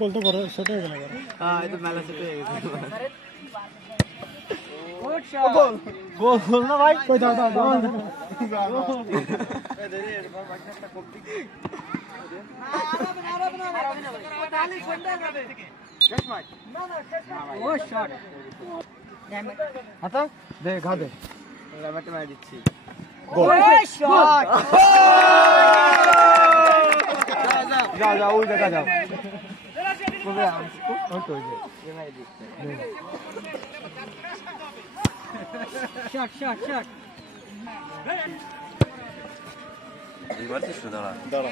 গোল তো বড় ছোট হয়ে গেল। হ্যাঁ এই তো মেলা ছোট হয়ে গেছে। গোল গোল না ভাই, কই দাও দাও দাও। ও শট হাতা দে ঘা দে, রাবারটা মার দিচ্ছি। গোল শট যা যা ওই দেখা যাও। কবে আমি ওই তো এ মার দিচ্ছি। Shot shot shot. এবার তো শুধু দাঁড়া দাঁড়া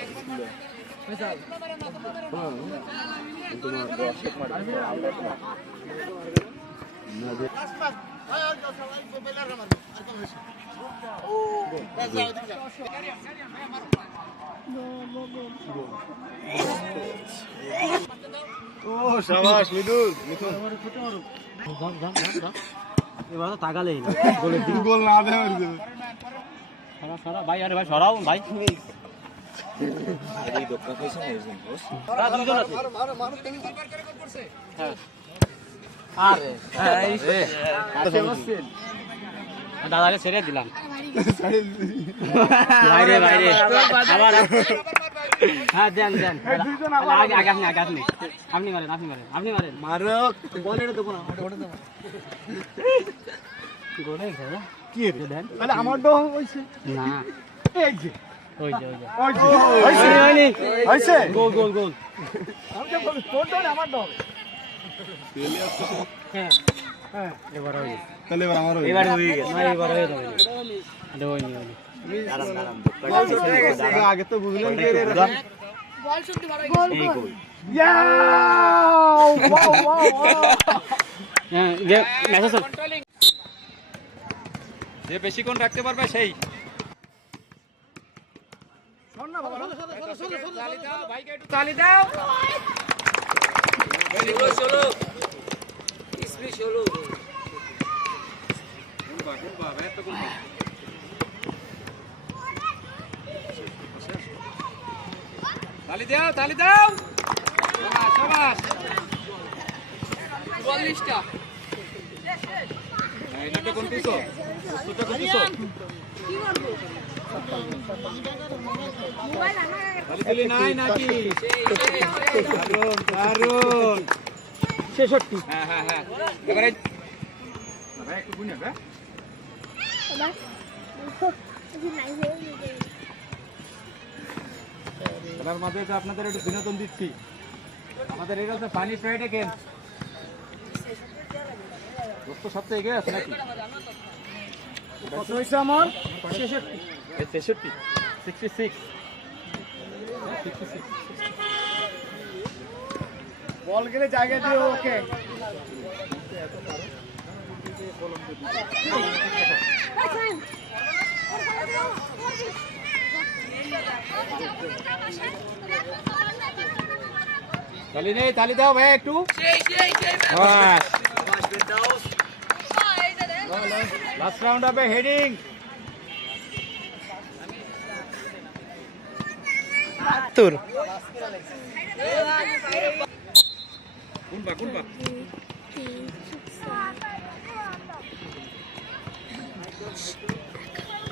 ও শাবাশ মিদুল এবার তো তাকালেই না। গোল না দে মারি দেবে সারা সারা ভাই, আরে ভাই সরাও ভাই। এই দোকান কইছে না এরকম বস তারা দুইজন আছে। হ্যাঁ আরে আছে বসছেন দাদাকে ছেড়ে দিলাম। বাইরে বাইরে আবার হ্যাঁ দেন দেন আগে আগে আপনি আগে আপনি আপনি মারেন আপনি মারেন আপনি মারেন মারো গোলের দেবো না ওটা দেবো গোলে খেলা কি রে দেন তাহলে আমার ডো হইছে না এই যে ওই যে ওই যে ওই যে হইছে হয়নি হইছে গোল গোল গোল আমি তো বলি তোর ডো না আমার ডো। হ্যাঁ হ্যাঁ এবার হয়ে তাহলে এবার আমার এবার হয়ে গেছে না এবার হয়ে যাবে এটা হয়নি হয়নি আগে তো বুঝলেন কি রে এই গোল ইয়াও ওয়াও ওয়াও হ্যাঁ মেসেজ যে বেশিক্ষণ রাখতে পারবে সেই শোন না বাবা তালি দাও তালি দাও শাবাশ 42টা এইটা কোন দিছো দুটো কোন দিছো তালি দিলি নাই নাকি দারুন দারুন 66 হ্যাঁ হ্যাঁ হ্যাঁ এবারে ভাই একটু গুনে হ্যাঁ খেলার মাঝে তো আপনাদের একটু বিনোদন দিচ্ছি। আমাদের এটা হচ্ছে ফানি ফ্রাইডে গেম। দোস্ত সপ্তাহে এগিয়ে আছে নাকি? কত হইছে আমার 66 66 বল গেলে জায়গা দিও ওকে। তালি নেই, তালি দাও ভাই একটু। বাস লাস্ট রাউন্ড হবে হেডিং। তোর কোনবা কোনবা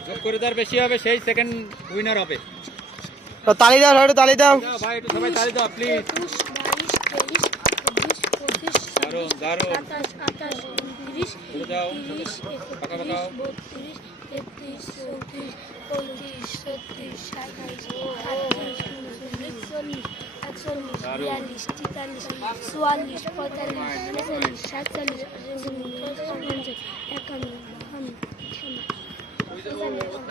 যোগ করে দার বেশি হবে সেই সেকেন্ড উইনার হবে। তালি দাও একটু তালি দাও ভাই একটু সবাই তালি দাও প্লিজ। 22, 23, 24, 25, 26, দারুন 27, 28, 29, করে দাও 30, পাকা 31, পাকাও 32, 33, 34, 35, 36, 37, 38, 39, 40, 41, 42, 43, 44, 45, 46, 47, 48, 51, 57, 58,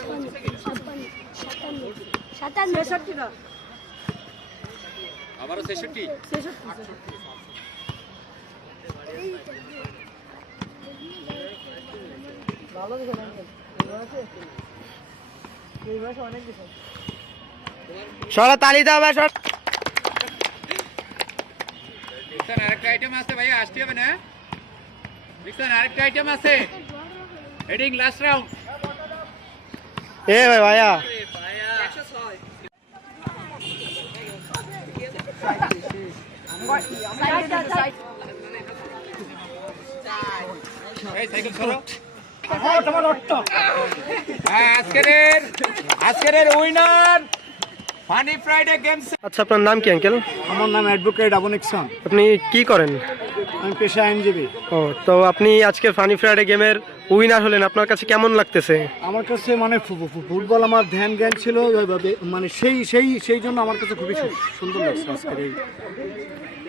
57, 57, ভালো দিছে আঙ্কেল এই মাসে অনেক দিছে সরা তালি দাও ভাই সর রিক্সান আরেকটা আইটেম আছে ভাই আসতে হবে না রিক্সান আরেকটা আইটেম আছে হেডিং লাস্ট রাউন্ড এ ভাই ভাইয়া এই সাইকেল সরো হ্যাঁ আজকের উইনার ফানি ফ্রাইডে গেমস। আচ্ছা আপনার নাম কি আঙ্কেল? আমার নাম অ্যাডভোকেট আবুনিক খান। আপনি কি করেন? আমি পেশা আইনজীবী। ও তো আপনি আজকে ফানি ফ্রাইডে গেমের উইনার হলেন, আপনার কাছে কেমন লাগতেছে? আমার কাছে মানে ফুটবল আমার ধ্যান জ্ঞান ছিল, মানে সেই জন্য আমার কাছে খুবই সুন্দর লাগছে আজকের এই।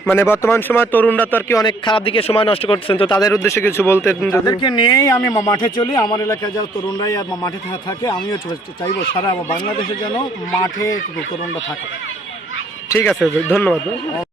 মানে বর্তমান সময় তরুণরা তো আর কি অনেক খারাপ দিকে সময় নষ্ট করছেন, তো তাদের উদ্দেশ্যে কিছু বলতে? তাদেরকে নিয়েই আমি মাঠে চলি। আমার এলাকায় যারা তরুণরাই আর মাঠে থাকে, আমিও চাইবো সারা বাংলাদেশে যেন মাঠে তরুণরা থাকে। ঠিক আছে, ধন্যবাদ।